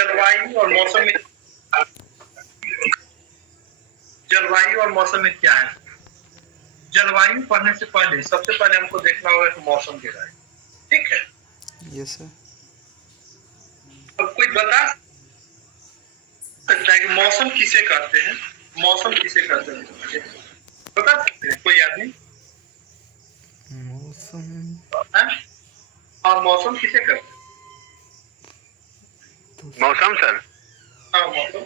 जलवायु और मौसम में क्या है? जलवायु पढ़ने से पहले सबसे पहले हमको देखना होगा कि मौसम के बारे में, ठीक है? Yes sir. अब कोई बता सकता है कि मौसम किसे कहते हैं? मौसम किसे कहते हैं? बता सकते हैं कोई आदमी? मौसम हाँ, मौसम किसे कहते हैं? मौसम सर। हाँ, मौसम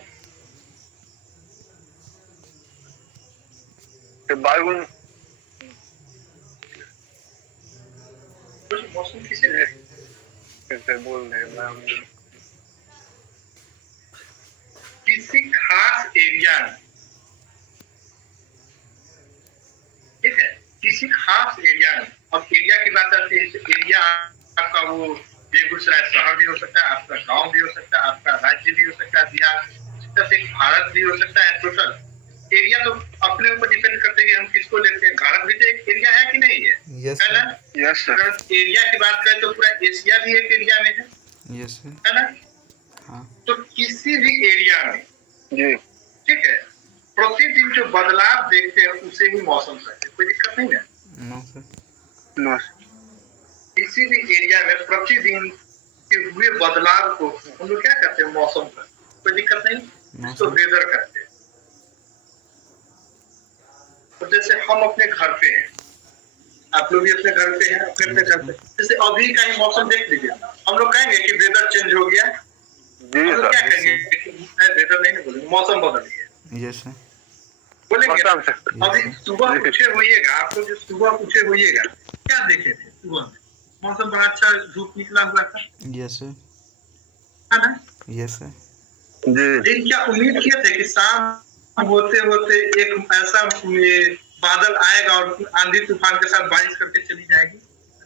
वायु। मौसम किसे कहते हैं? कैसे बोल रहे हैं मैम? किसी खास एरिया में, ठीक है, किसी खास एरिया में। अब एरिया की बात आती है, एरिया आपका वो बेगूसराय शहर भी हो सकता है, आपका गांव भी हो सकता है, आपका राज्य भी हो सकता है, बिहार एक भारत भी हो सकता है। टोटल एरिया तो अपने ऊपर डिपेंड करते हैं कि हम किसको लेते हैं। भारत भी तो एक एरिया है कि नहीं है? यस है ना? Yes sir. एरिया की बात करें तो पूरा एशिया भी एक एरिया में है। Yes sir. है ना? हाँ। तो किसी भी एरिया में, जी, ठीक है, प्रतिदिन जो बदलाव देखते हैं उसे ही मौसम कहते हैं। कोई दिक्कत नहीं है? No sir. नो। किसी भी एरिया में प्रतिदिन के हुए बदलाव को हम लोग क्या करते हैं? मौसम का। कोई दिक्कत नहीं, इसको वेदर करते हैं। तो जैसे हम अपने घर पे हैं, आप लोग भी अपने घर पे हैं, अपने घर पे, जैसे अभी का ही मौसम देख लीजिए, हम लोग कहेंगे कि वेदर चेंज हो गया। जी हम लोग क्या सर। कहेंगे? वेदर नहीं बोलेंगे, मौसम बदल गया। Yes sir. बोलेंगे ना? मौसम सर। अभी सुबह उठे होइएगा, आप लोग जो सुबह उठे होइएगा, क्या देखे थे सुबह में? मौसम बड़ा अच्छा, धूप निकला हुआ था। Yes sir. है ना? Yes sir. जी। लेकिन क्या उम्मीद किए थे कि शाम होते होते एक ऐसा बादल आएगा और आंधी तूफान के साथ बारिश करके चली जाएगी?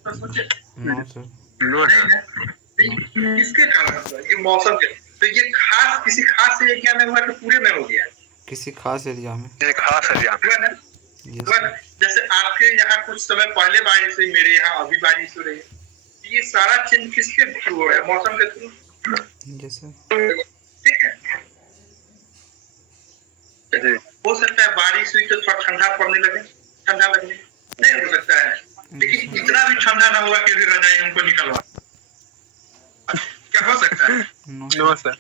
तो सोचे नो सर। नो नहीं सर। ना? इसके कारण हुआ ये मौसम के। तो ये खास किसी खास एरिया में हुआ तो पूरे में हो गया? किसी खास एरिया में। खास एरिया में। हुआ ना? यस हुआ ना? जैसे आपके यहाँ कुछ समय पहले बारिश हुई, मेरे यहाँ अभी बारिश हो रही है। ये सारा चेंज किसके थ्रू हो रहा है? मौसम के थ्रू। Yes sir. ठीक है, हो सकता है बारिश हुई तो थोड़ा ठंडा पड़ने लगे, ठंडा लगने नहीं हो सकता है, लेकिन इतना भी ठंडा ना होगा कि रजाई हमको निकलवा। क्या हो सकता है? No sir.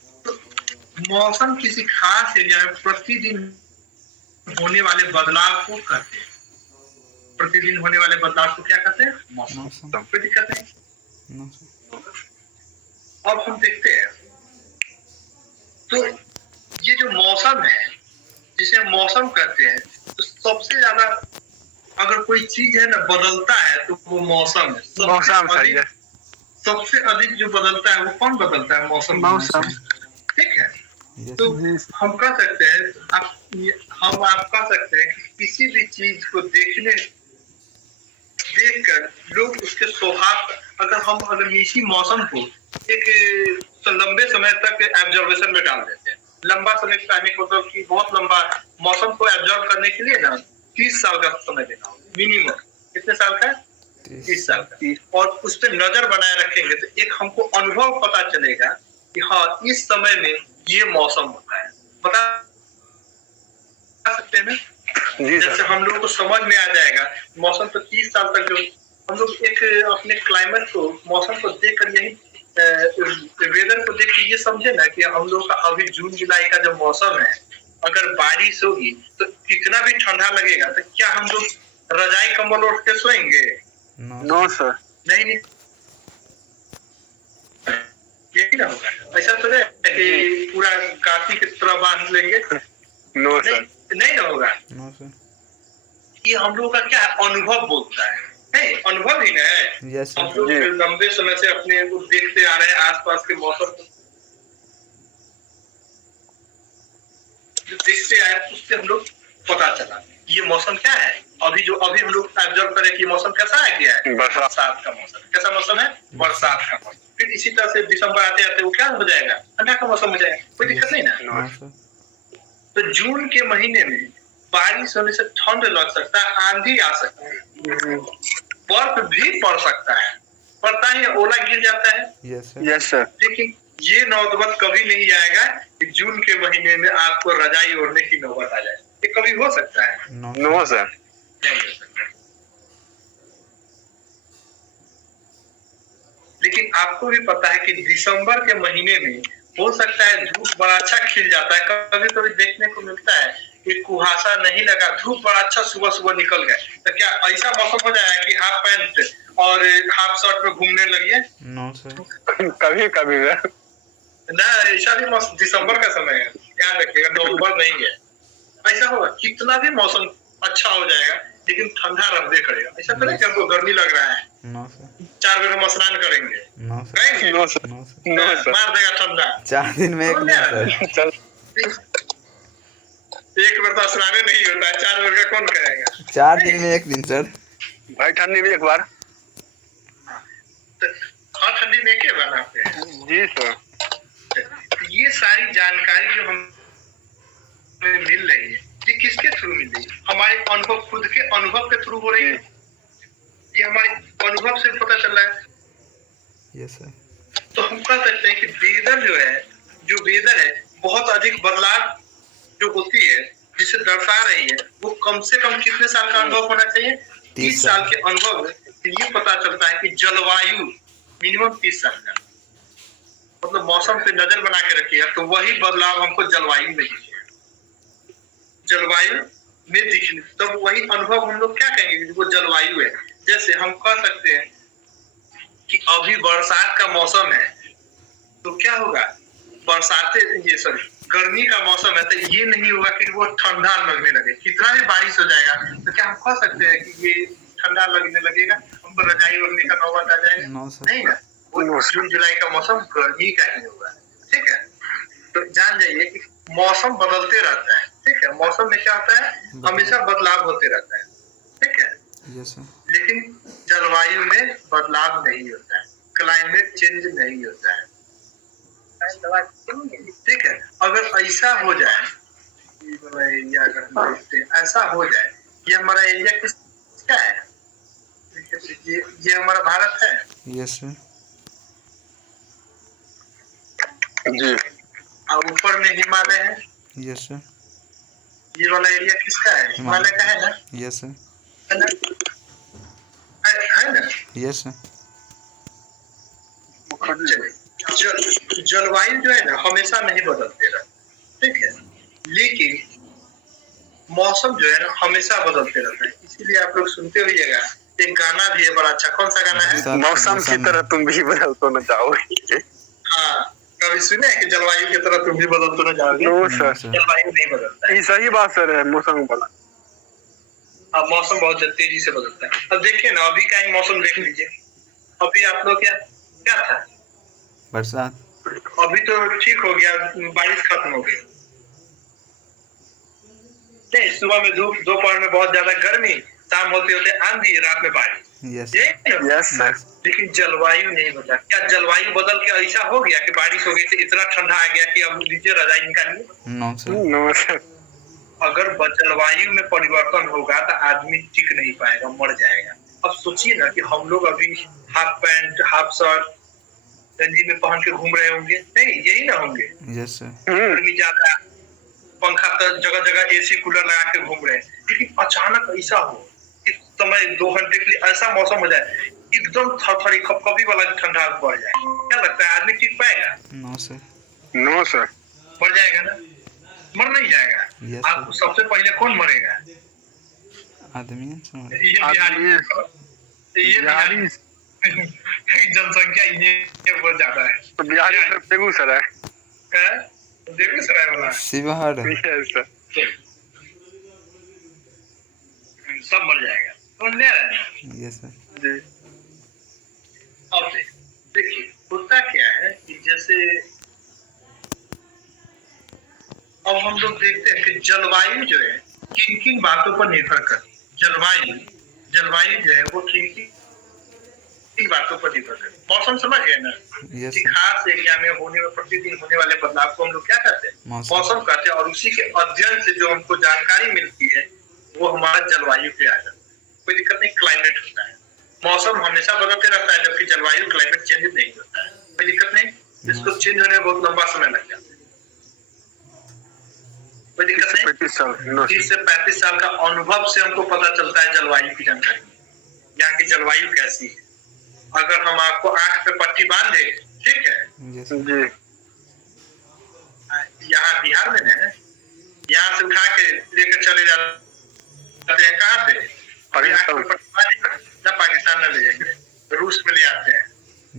मौसम किसी खास एरिया में प्रतिदिन होने वाले बदलाव को कहते हैं। प्रतिदिन होने वाले बदलाव को क्या कहते हैं? मौसम। कोई दिक्कत नहीं। No sir. अब हम देखते हैं, तो ये जो मौसम है, जिसे हम मौसम कहते हैं, तो सबसे ज्यादा अगर कोई चीज है ना बदलता है तो वो मौसम है। सबसे अधिक जो बदलता है वो कौन बदलता है? मौसम। ठीक है, तो हम कह सकते हैं, हम आप कह सकते हैं कि किसी भी चीज को देखकर लोग उसके स्वभाव, अगर इसी मौसम को एक लंबे समय तक ऑब्जर्वेशन में डाल देते हैं, लंबा समय कहने को तो कि बहुत लंबा, मौसम को ऑब्जर्व करने के लिए ना 30 साल का समय देना होगा मिनिमम। कितने साल का? 30 साल का। और उस पर नजर बनाए रखेंगे तो एक हमको अनुभव पता चलेगा कि हाँ इस समय में ये मौसम होता है। बता सकते हैं ना? जैसे हम लोग को समझ में आ जाएगा मौसम तो 30 साल तक जो हम लोग एक अपने क्लाइमेट को, मौसम को देखकर, यही वेदर को देख के ये समझे ना कि हम लोग का अभी जून जुलाई का जो मौसम है, अगर बारिश होगी तो कितना भी ठंडा लगेगा, तो क्या हम लोग रजाई कंबल ओढ़ के सोएंगे? No sir. नहीं, यही ना होगा। ऐसा तो नहीं कि पूरा गाती की तरह बांध लेंगे। No sir. नहीं ना होगा। No sir. ये हम लोग का क्या अनुभव बोलता है, नहीं अनुभव ही ना है। यस हम सर। लोग लंबे समय से अपने को देखते आ रहे हैं, आसपास के मौसम को जो देखते आए, उससे हम लोग पता चला ये मौसम क्या है। अभी हम लोग ऑब्जर्व करें कि मौसम कैसा आ गया है? बरसात का मौसम। कैसा मौसम है? बरसात का मौसम। फिर इसी तरह से दिसंबर आते आते वो क्या हो जाएगा? ठंडा का मौसम हो जाएगा। कोई दिक्कत नहीं ना? तो जून के महीने में बारिश होने से ठंड लग सकता है, आंधी आ सकता है, बर्फ भी पड़ सकता है, पड़ता ही ओला गिर जाता है। Yes sir. लेकिन ये नौबत कभी नहीं आएगा कि जून के महीने में आपको रजाई ओढ़ने की नौबत आ जाए। ये कभी हो सकता है? No sir. नहीं हो सकता। लेकिन आपको भी पता है कि दिसंबर के महीने में हो सकता है धूप बड़ा अच्छा खिल जाता है। कभी कभी देखने को मिलता है कि कुहासा नहीं लगा, धूप बड़ा अच्छा सुबह सुबह निकल गए। तो क्या ऐसा मौसम हो जाए कि हाफ पैंट और हाफ शर्ट में घूमने लगिए? No sir. कभी कभी ना, ऐसा भी मौसम दिसंबर का समय है, ध्यान रखिएगा, नवंबर नहीं है। ऐसा होगा कितना भी मौसम अच्छा हो जाएगा लेकिन ठंडा रहबे करेगा। ऐसा तो नहीं कि हमको गर्मी लग रहा है, नो सर। 4 बजे हम स्नान करेंगे, नो सर। करेंगे? No sir. No sir. No sir. मार देगा ठंडा। 4 दिन में 1 दिन सर। चल एक बार तो स्नान नहीं होता है, 4 बार का कौन करेगा? 4 दिन में 1 दिन सर। भाई ठंडी में एक बार। हाँ, ठंडी में क्या बनाते हैं? जी सर। ये सारी जानकारी जो हमें मिल रही है ये किसके थ्रू मिल रही है? हमारे अनुभव, खुद के अनुभव के थ्रू हो रही है। ये हमारे अनुभव से पता चल रहा है। Yes sir. तो हम कह सकते हैं कि वेदर जो है, बहुत अधिक बदलाव जो होती है जिसे दर्शा रही है, वो कम से कम कितने साल का अनुभव होना चाहिए? 30 साल के अनुभव में ये पता चलता है कि जलवायु मिनिमम 30 साल का, मतलब मौसम पे नजर बना के रखिएगा तो वही बदलाव हमको जलवायु में दिखेगा। जलवायु में दिखने तब वही अनुभव हम लोग क्या कहेंगे वो जलवायु है। जैसे हम कह सकते हैं कि अभी बरसात का मौसम है तो क्या होगा, बरसाते ये सॉरी गर्मी का मौसम है तो ये नहीं होगा कि वो ठंडा लगने लगे। कितना भी बारिश हो जाएगा तो क्या हम कह सकते हैं कि ये ठंडा लगने लगेगा, हमको रजाई ओढ़ने का नौबत आ जाएगा? No sir. नहीं ना, वो जून जुलाई का मौसम गर्मी का ही होगा। ठीक है, तो जान जाइए कि मौसम बदलते रहता है। ठीक है, मौसम में क्या होता है, हमेशा बदलाव होते रहता है। ठीक है, यस सर। लेकिन जलवायु में बदलाव नहीं होता है, क्लाइमेट चेंज नहीं होता है। ठीक है, अगर ऐसा हो जाए, एरिया अगर हम देखते हैं ऐसा हो जाए, ये हमारा एरिया किसका है? ये हमारा भारत है। Yes sir. जी। और ऊपर में हिमालय है। Yes sir. ये वाला एरिया किसका है? हिमालय का है ना? Yes sir. है ना? Yes sir. जलवायु जो है ना हमेशा नहीं बदलते रहता। ठीक है, लेकिन मौसम जो है ना हमेशा बदलते रहता है। इसीलिए आप लोग सुनते होइएगा, एक गाना भी है बड़ा अच्छा। कौन सा गाना है? मौसम की तरह तुम भी बदल तो न जाओगे। हाँ, कभी सुने हैं कि जलवायु की तरह तुम भी बदल तो न जाओगे? No sir. जलवायु नहीं बदलता है। ये सही बात सर है, मौसम वाला। अब मौसम बहुत तेजी से बदलता है। अब देखिए ना, अभी का ही मौसम देख लीजिए। अभी आप लोग क्या था? बरसात। अभी तो ठीक हो गया, बारिश खत्म हो गई। नहीं, सुबह में धूप, दोपहर में बहुत ज्यादा गर्मी, शाम होते होते आंधी, रात में बारिश। Yes yes sir. लेकिन जलवायु नहीं बदला। क्या जलवायु बदल के ऐसा हो गया कि बारिश हो गई तो इतना ठंडा आ गया कि अब नीचे रजाई निकालिए? No sir. No sir. अगर जलवायु में परिवर्तन होगा तो आदमी टिक नहीं पाएगा, मर जाएगा। अब सोचिए ना कि हम लोग अभी हाफ पैंट, हाफ शर्ट, गंजी में पहन के घूम रहे होंगे, नहीं यही ना होंगे? Yes sir. गर्मी ज्यादा, पंखा तो जगह जगह एसी कूलर लगा के घूम रहे हैं। लेकिन अचानक ऐसा हो, इस समय 2 घंटे के लिए ऐसा मौसम हो जाए, एकदम थरथरी कपकपी वाला ठंडा बढ़ जाए, क्या लगता है आदमी टिक पाएगा? No sir. No sir. बढ़ जाएगा ना, मर नहीं जाएगा। Yes, आपको सबसे पहले कौन मरेगा? आदमी। ये बिहारी जनसंख्या इन्हें बहुत ज्यादा है। तो बिहारी सर बेगूसराय। बेगूसराय वाला शिवहर। Yes sir. सब मर जाएगा, समझ में आ रहा है? Yes sir. जी। अब देखिए होता क्या है कि जैसे अब हम लोग देखते हैं कि जलवायु जो है किन किन बातों पर निर्भर करती है। जलवायु जो है वो किन बातों पर निर्भर करती है। मौसम समझ गए ना? यस खास एरिया में प्रतिदिन होने वाले बदलाव को हम लोग क्या कहते हैं? मौसम कहते हैं। और उसी के अध्ययन से जो हमको जानकारी मिलती है वो हमारा जलवायु पे आ जाता है। कोई दिक्कत नहीं, क्लाइमेट होता है। मौसम हमेशा बदलते रहता है जबकि जलवायु, क्लाइमेट चेंज नहीं होता है। कोई दिक्कत नहीं। इसको चेंज होने में बहुत लंबा समय लग जाता है। कोई दिक्कत नहीं। 35 साल। नो 30 से 35 साल का अनुभव से हमको पता चलता है जलवायु की जानकारी, यहाँ की जलवायु कैसी है। अगर हम आपको आंख पे पट्टी बांध दे, ठीक है, यस जी यहाँ बिहार में है, यहाँ से उठा के लेकर चले जाते हैं कहाँ पे, पाकिस्तान में ले जाएंगे, रूस में ले आते हैं,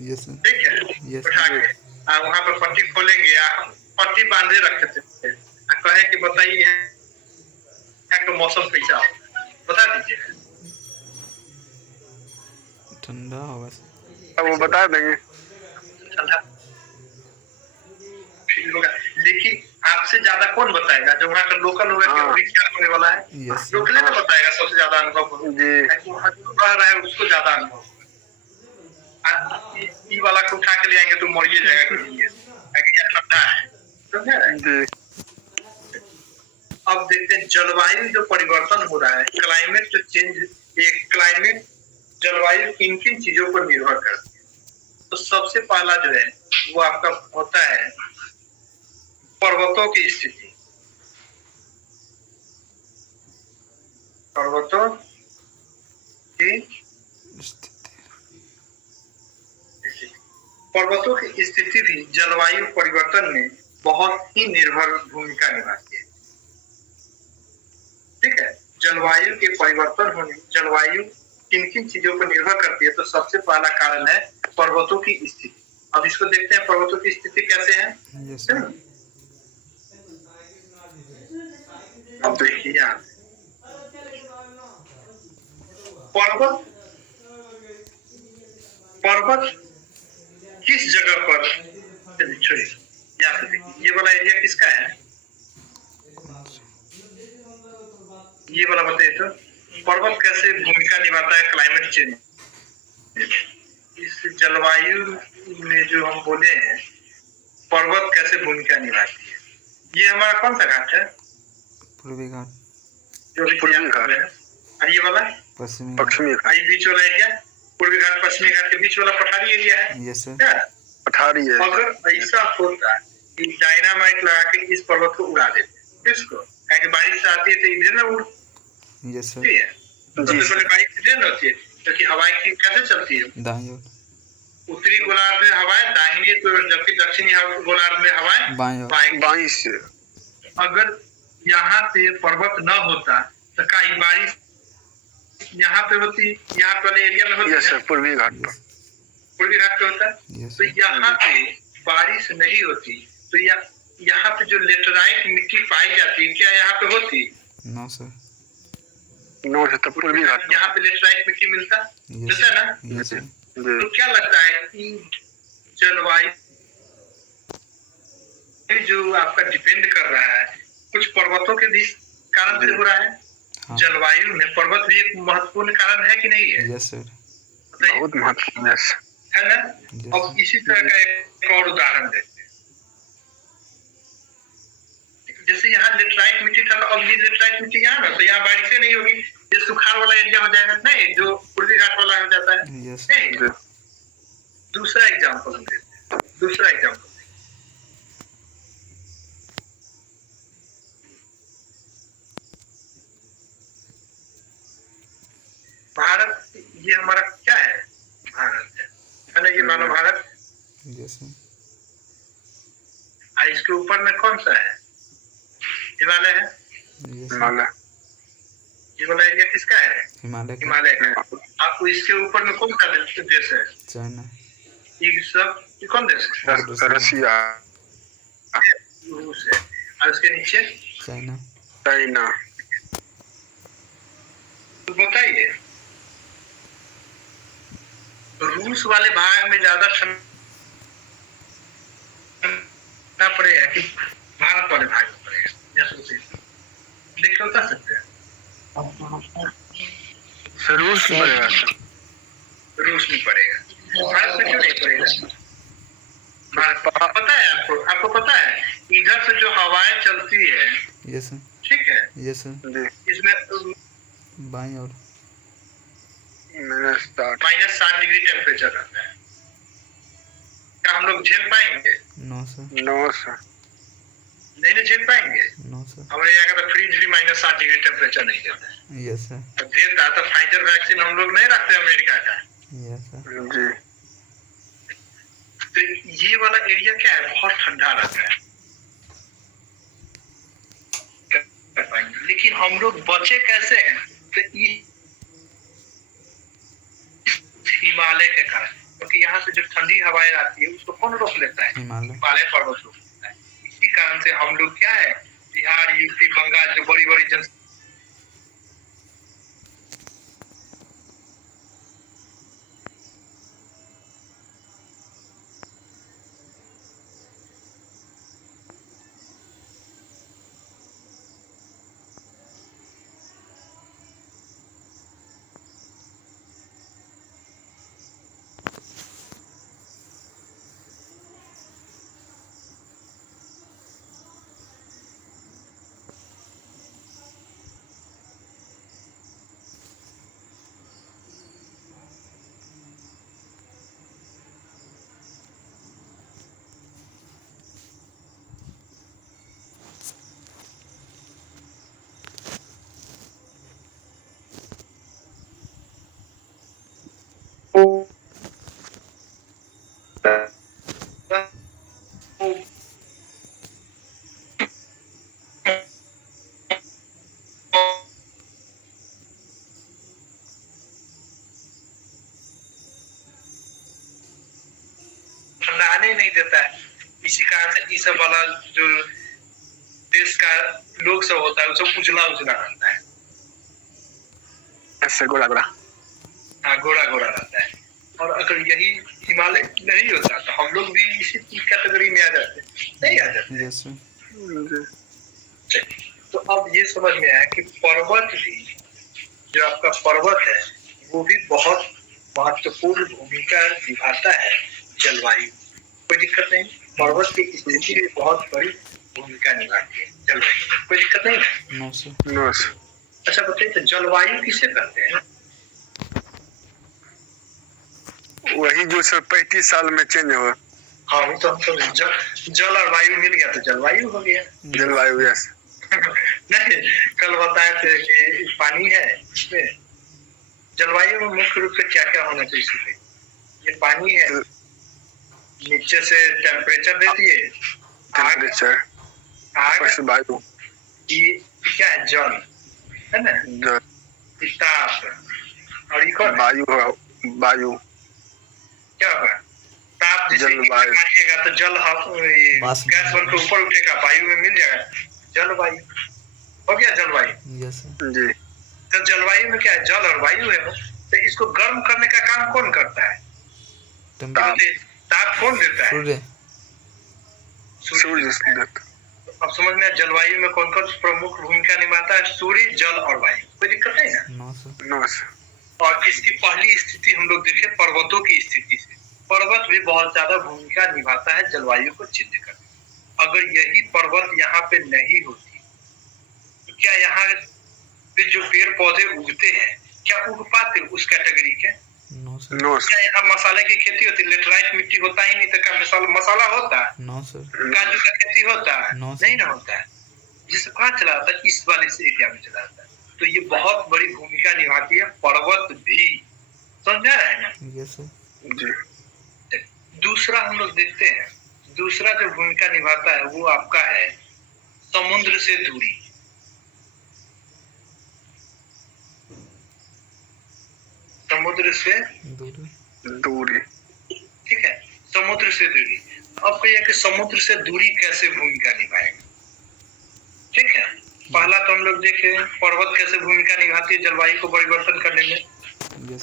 यस ठीक है, यस उठा के वहाँ पर पट्टी खोलेंगे, पट्टी बांधे रखे थे, कहे कि बताइए यहाँ का मौसम कैसा हो, बता दीजिए। ठंडा होगा अब वो बता देंगे। ठंडा फील होगा, लेकिन आपसे ज्यादा कौन बताएगा, जो वहाँ का लोकल होगा कि अभी क्या होने वाला है, यस लोकल तो बताएगा सबसे ज्यादा अनुभव जी वहाँ जो रह रहा है उसको ज्यादा अनुभव। ई वाला को उठा के ले आएंगे तो मरिए जाएगा कि ठंडा है, समझे? जी अब देखते हैं जलवायु जो परिवर्तन हो रहा है, क्लाइमेट जो चेंज, एक क्लाइमेट जलवायु किन किन चीजों पर निर्भर करती है। तो सबसे पहला जो है वो आपका होता है पर्वतों की स्थिति। पर्वतों की पर्वतों की स्थिति भी जलवायु परिवर्तन में बहुत ही निर्भर भूमिका निभाती है, ठीक है। जलवायु के परिवर्तन होने, जलवायु किन किन चीजों पर निर्भर करती है, तो सबसे पहला कारण है पर्वतों की स्थिति। अब इसको देखते हैं पर्वतों की स्थिति कैसे है। यस अब देखिए यहाँ पर्वत पर्वत किस जगह पर, छोड़िए यहाँ से देखिए, ये वाला एरिया किसका है, ये वाला बताइए तो पर्वत कैसे भूमिका निभाता है क्लाइमेट चेंज, इस जलवायु में जो हम बोले हैं पर्वत कैसे भूमिका निभाती है। ये हमारा कौन सा घाट है, पूर्वी घाट, जो पूर्वी घाट है, और ये वाला पश्चिमी घाट, ये बीच वाला एरिया पूर्वी घाट पश्चिमी घाट के बीच वाला पठारी एरिया है। यस सर क्या? पठारी है। अगर ऐसा होता कि डायनामाइट लगा के इस पर्वत को उड़ा देते, किसको, क्या बारिश आती है तो इधर ना उड़, यस सर है सबसे पहले बारिश इधर होती है, क्योंकि हवाएं कैसे चलती है, दाईं ओर, उत्तरी गोलार्ध में हवाएं दाहिनी ओर, जबकि दक्षिणी गोलार्ध में हवाएं बाईं ओर, बाईं से। अगर यहाँ पे पर्वत न होता तो कहीं बारिश यहाँ पे होती, यहाँ वाले एरिया में होती यस सर, पूर्वी घाट पर। पूर्वी घाट पे होता है, यस तो यहाँ पे बारिश नहीं होती, तो यहाँ पे जो लेटराइट मिट्टी पाई जाती है, क्या यहाँ पे होती, नो सर, नो सर, तो पूर्वी घाट पर। यहाँ पे लेटराइट मिट्टी मिलता ना। यस सर तो क्या लगता है कि जलवायु जो आपका डिपेंड कर रहा है कुछ पर्वतों के भी कारण से हो रहा है। हाँ। जलवायु में पर्वत भी एक महत्वपूर्ण कारण है कि नहीं है, यस सर बताइए, बहुत महत्वपूर्ण है ना। अब इसी तरह का एक और उदाहरण देखते हैं, जैसे यहाँ लेटराइट मिट्टी था, तो अब ये लेटराइट मिट्टी यहाँ ना, तो यहाँ बारिशें नहीं होगी, ये सुखाड़ वाला एरिया हो जाएगा, नहीं जो पूर्वी घाट वाला हो जाता है। यस नहीं, दूसरा एग्जाम्पल हम देते हैं, दूसरा एग्जाम्पल भारत, ये हमारा क्या है, भारत है ना, ये मानो भारत, यस सर इसके ऊपर में कौन सा है, हिमालय है, यस हिमालय। ये वाला एरिया किसका है, हिमालय का, हिमालय का। आपको इसके ऊपर में कौन सा देश है, चाइना, ये सब ये कौन देश है, रसिया, रूस है, और उसके नीचे चाइना, चाइना। तो बताइए रूस वाले भाग में ज्यादा ठंडा पड़ेगा कि भारत वाले भाग में पड़ेगा, देख के बता सकते हैं। रूस में पड़ेगा सर, रूस में पड़ेगा, भारत में क्यों नहीं पड़ेगा, भारत पता है आपको, आपको पता है इधर से जो हवाएं चलती है, यस सर, ठीक है, यस सर, जी इसमें बाईं ओर, -60 -60 डिग्री टेम्परेचर रहता है, क्या हम लोग झेल पाएंगे, नो सर। 9 सर। नहीं ना झेल पाएंगे। No sir. हमारे यहाँ का तो फ्रिज भी -7 डिग्री टेम्परेचर नहीं देता है। Yes sir. तो देता तो फाइजर वैक्सीन हम लोग नहीं रखते अमेरिका का। Yes sir. जी। तो ये वाला एरिया क्या है, बहुत ठंडा रहता है। कर पाएंगे, लेकिन हम लोग बचे कैसे हैं, तो हिमालय के कारण, क्योंकि यहाँ से जो ठंडी हवाएं आती है उसको कौन रोक लेता है, हिमालय पर्वत रोक लेता है। इसी कारण से हम लोग क्या है, बिहार, यूपी, बंगाल जो बड़ी बड़ी जन ठंडा आने नहीं देता है। इसी कारण से ये सब वाला जो देश का लोग सब होता है वो सब उजला उजला रहता है। ऐसे गोला गोला। हाँ, गोरा गोरा रहता है। और अगर यही हिमालय नहीं होता तो हम लोग भी इसी कैटेगरी में आ जाते, नहीं आ जाते। Yes sir. जी। तो अब ये समझ में आया कि पर्वत भी, जो आपका पर्वत है वो भी बहुत महत्वपूर्ण भूमिका निभाता है जलवायु। कोई दिक्कत नहीं, पर्वत की स्थिति भी बहुत बड़ी भूमिका निभाती है जलवायु। कोई दिक्कत नहीं है। No sir. No sir. अच्छा बताइए, तो जलवायु किसे कहते हैं? वही जो सर 35 साल में चेंज हुआ। हाँ, वो तो हम समझे। जल और वायु मिल गया तो जलवायु हो गया। जलवायु। यस। नहीं, कल बताए थे कि पानी है इसमें। जलवायु में मुख्य रूप से क्या क्या होना चाहिए? ये पानी है, नीचे से टेम्परेचर देती है, टेम्परेचर, आग, वायु, ये क्या है, जल है ना, ताप, और ये कौन? वायु। वायु क्या होगा? ताप जैसे काटिएगा तो जल गैस बन के ऊपर उठेगा, वायु में मिल जाएगा, जलवायु हो गया। जलवायु। यस जी। तो जलवायु में क्या है, जल और वायु है। तो इसको गर्म करने का काम कौन करता है? ताप कौन देता है? सूर्य। अब समझ में, जलवायु में कौन कौन प्रमुख भूमिका निभाता है? सूर्य, जल और वायु। कोई दिक्कत नहीं ना? No sir. और इसकी पहली स्थिति हम लोग देखें पर्वतों की स्थिति से। पर्वत भी बहुत ज्यादा भूमिका निभाता है जलवायु को चेंज करने। अगर यही पर्वत यहाँ पे नहीं होती तो क्या यहाँ पे जो पेड़ पौधे उगते हैं क्या उग पाते उस कैटेगरी के? No sir. क्या यहाँ मसाले की खेती होती? लेटराइट मिट्टी होता ही नहीं तो क्या मसाला होता? No sir. काजू का खेती होता? नहीं ना होता है। जिससे कहाँ चला जाता है? इस वाले से एरिया में चला जाता है। तो ये बहुत बड़ी भूमिका निभाती है पर्वत भी। समझ आ रहा है ना? Yes sir. जी। दूसरा हम लोग देखते हैं, दूसरा जो भूमिका निभाता है वो आपका है समुद्र से दूरी। समुद्र से दूरी। ठीक है, समुद्र से दूरी। अब कहिए कि समुद्र से दूरी कैसे भूमिका निभाएगा? ठीक है, पहला तो हम लोग देखे पर्वत कैसे भूमिका निभाती है जलवायु को परिवर्तन करने में।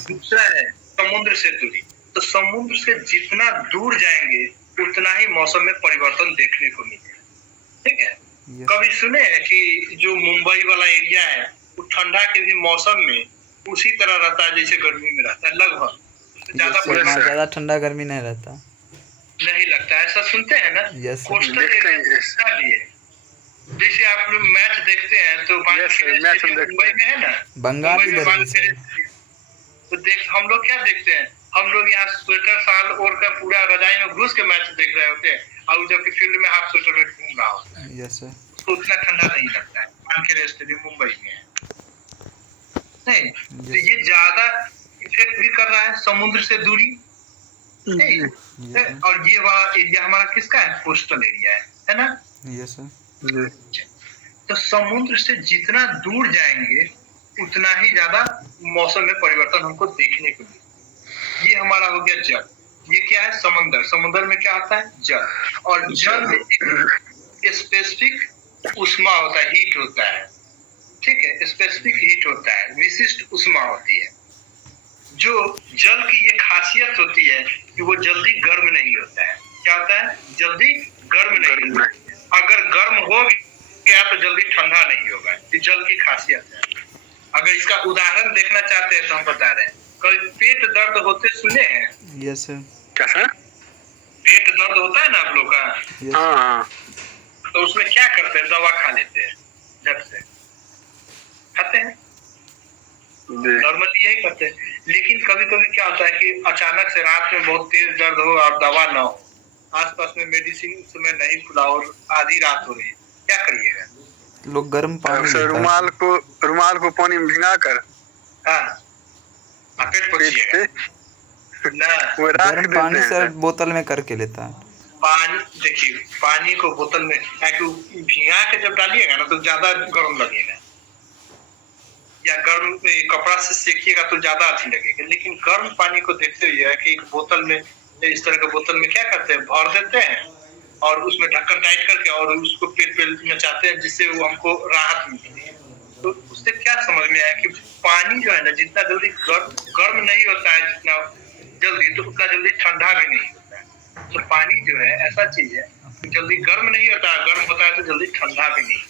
दूसरा है समुद्र से दूरी। तो समुद्र से जितना दूर जाएंगे उतना ही मौसम में परिवर्तन देखने को मिलेगा। ठीक है, कभी सुने हैं कि जो मुंबई वाला एरिया है वो ठंडा के भी मौसम में उसी तरह रहता है जैसे गर्मी में रहता है? लगभग ज्यादा ठंडा गर्मी नहीं रहता, नहीं लगता। ऐसा सुनते हैं ना? कोस्टल एरिया जैसे आप लोग मैच देखते हैं तो मुंबई में है ना, बंगाल तो देख हम लोग क्या देखते हैं, हम लोग यहाँ स्वेटर साल ओढ़ कर पूरा रजाई में घुस के मैच देख रहे होते हैं। और जबकि फील्ड में हाफ स्वेटर में घूम रहा होता है, यस सर। उसको उतना ठंडा नहीं लगता है। वानखेड़े स्टेडियम मुंबई में है नहीं, तो ये ज्यादा इफेक्ट भी कर रहा है समुद्र से दूरी नहीं। यस और ये वाला एरिया हमारा किसका है, कोस्टल एरिया है ना। Yes sir. तो समुद्र से जितना दूर जाएंगे उतना ही ज्यादा मौसम में परिवर्तन हमको देखने को मिलेगा। ये हमारा हो गया जल, ये क्या है, समंदर। समंदर में क्या होता है, जल। और जल में एक स्पेसिफिक उष्मा होता है, हीट होता है, ठीक है, स्पेसिफिक हीट होता है, विशिष्ट उष्मा होती है। जो जल की ये खासियत होती है कि वो जल्दी गर्म नहीं होता है। क्या होता है, जल्दी गर्म नहीं होता है। अगर गर्म हो गया तो जल्दी ठंडा नहीं होगा, ये जल की खासियत है। अगर इसका उदाहरण देखना चाहते हैं तो हम बता रहे हैं, कभी पेट दर्द होते सुने हैं? Yes sir. क्या सर? पेट दर्द होता है ना आप लोग का, हाँ, तो उसमें क्या करते हैं, दवा खा लेते हैं, झट से खाते हैं, नॉर्मली यही करते हैं। लेकिन कभी कभी क्या होता है कि अचानक से रात में बहुत तेज दर्द हो और दवा ना हो, आसपास में मेडिसिन उस समय नहीं खुला और आधी रात हो रही है, क्या करिएगा? लोग गर्म पानी सर रुमाल को पानी में भिगा कर हाँ, पेट पोछिएगा ना। गर्म पानी सर बोतल में करके लेता है। पानी देखिए, पानी को बोतल में भिगा के जब डालिएगा ना तो ज्यादा गर्म लगेगा, या गर्म कपड़ा से सेकिएगा तो ज्यादा अच्छी लगेगी। लेकिन गर्म पानी को देखते हुए कि एक बोतल में, इस तरह के बोतल में क्या करते हैं, भर देते हैं और उसमें ढक्कन टाइट करके और उसको पेट पे नचाते हैं, जिससे वो हमको राहत मिलती है। तो उससे क्या समझ में आया कि पानी जो है ना, जितना जल्दी गर्म नहीं होता है जितना जल्दी, तो उतना जल्दी ठंडा भी नहीं होता है। तो पानी जो है ऐसा चीज है, जल्दी गर्म नहीं होता है, गर्म होता है तो जल्दी ठंडा भी नहीं।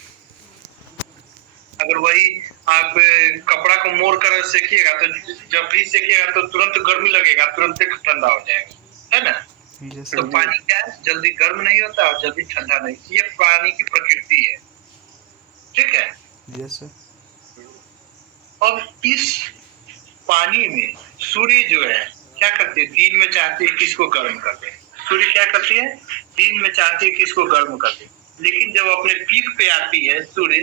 अगर वही आप कपड़ा को मोड़ कर सेकिएगा तो जब भी सेकिएगा तो तुरंत गर्मी लगेगा, तुरंत ठंडा हो जाएगा, है ना। तो पानी क्या है, जल्दी गर्म नहीं होता और जल्दी ठंडा नहीं, ये पानी की प्रकृति है, ठीक है। Yes sir. और इस पानी में सूर्य जो है क्या करती है, दिन में चाहती है किसको गर्म कर दे। सूर्य क्या करती है, दिन में चाहती है किसको गर्म कर दे। लेकिन जब अपने पीक पे आती है सूर्य,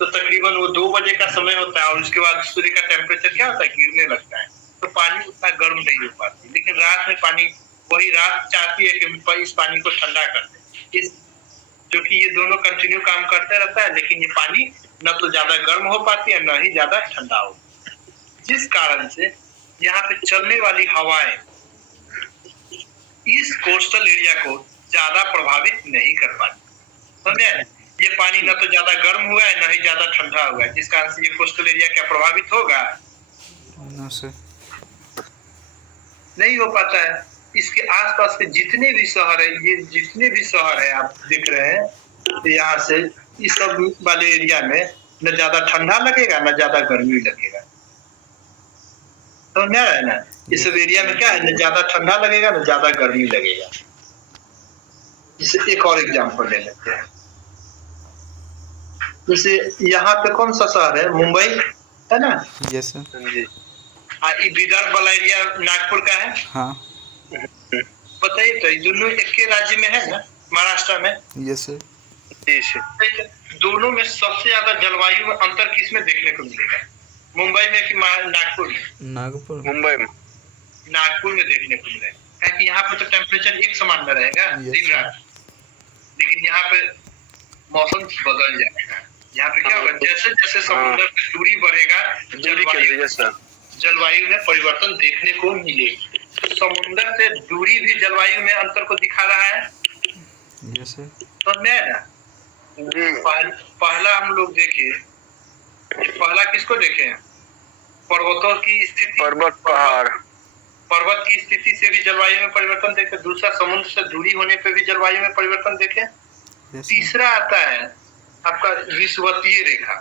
तो तकरीबन वो 2 बजे का समय होता है और उसके बाद सूर्य का टेम्परेचर क्या होता है, गिरने लगता है, तो पानी उतना गर्म नहीं हो पाती। लेकिन रात में पानी, वही रात चाहती है कि इस पानी को ठंडा कर दे, इस जो कि ये दोनों कंटिन्यू काम करते रहता है। लेकिन ये पानी न तो ज्यादा गर्म हो पाती है, न ही ज्यादा ठंडा हो, जिस कारण से यहाँ पे चलने वाली हवाएं इस कोस्टल एरिया को ज्यादा प्रभावित नहीं कर पाती, समझे। ये पानी न तो ज्यादा गर्म हुआ है, न ही ज्यादा ठंडा हुआ है, जिस कारण से ये कोस्टल एरिया क्या प्रभावित होगा, नो सर, नहीं हो पाता है। इसके आसपास के जितने भी शहर है, ये जितने भी शहर है आप देख रहे हैं, तो यहाँ से इस सब वाले एरिया में न ज्यादा ठंडा लगेगा न ज्यादा गर्मी लगेगा, समझ में आ रहा है ना। इस सब एरिया में क्या है, न ज्यादा ठंडा लगेगा न ज्यादा गर्मी लगेगा। इसे एक और एग्जांपल ले लेते हैं, जैसे यहाँ पे कौन सा शहर है, मुंबई है ना। Yes sir. जी। विदर्भ वाला एरिया नागपुर का है। हाँ। बताइए तो ये दोनों एक के राज्य में है ना, महाराष्ट्र में। Yes sir. दोनों में सबसे ज्यादा जलवायु में अंतर किसमें देखने को मिलेगा, मुंबई में कि नागपुर में? नागपुर, मुंबई में। नागपुर में देखने को मिलेगा, क्योंकि यहाँ पे तो टेम्परेचर एक समान में रहेगा दिन रात। लेकिन यहाँ पे मौसम बदल जाएगा। यहाँ पे क्या होगा, जैसे जैसे समुद्र की दूरी बढ़ेगा, जलवायु में परिवर्तन देखने को मिलेगा। तो समुद्र से दूरी भी जलवायु में अंतर को दिखा रहा है। Yes sir. समझ में आया ना। पहला हम लोग देखे, पहला किसको देखे, पर्वतों की स्थिति, पर्वत की स्थिति से भी जलवायु में परिवर्तन देखे। दूसरा, समुद्र से दूरी होने पे भी जलवायु में परिवर्तन देखे। तीसरा आता है आपका विषुवतीय रेखा।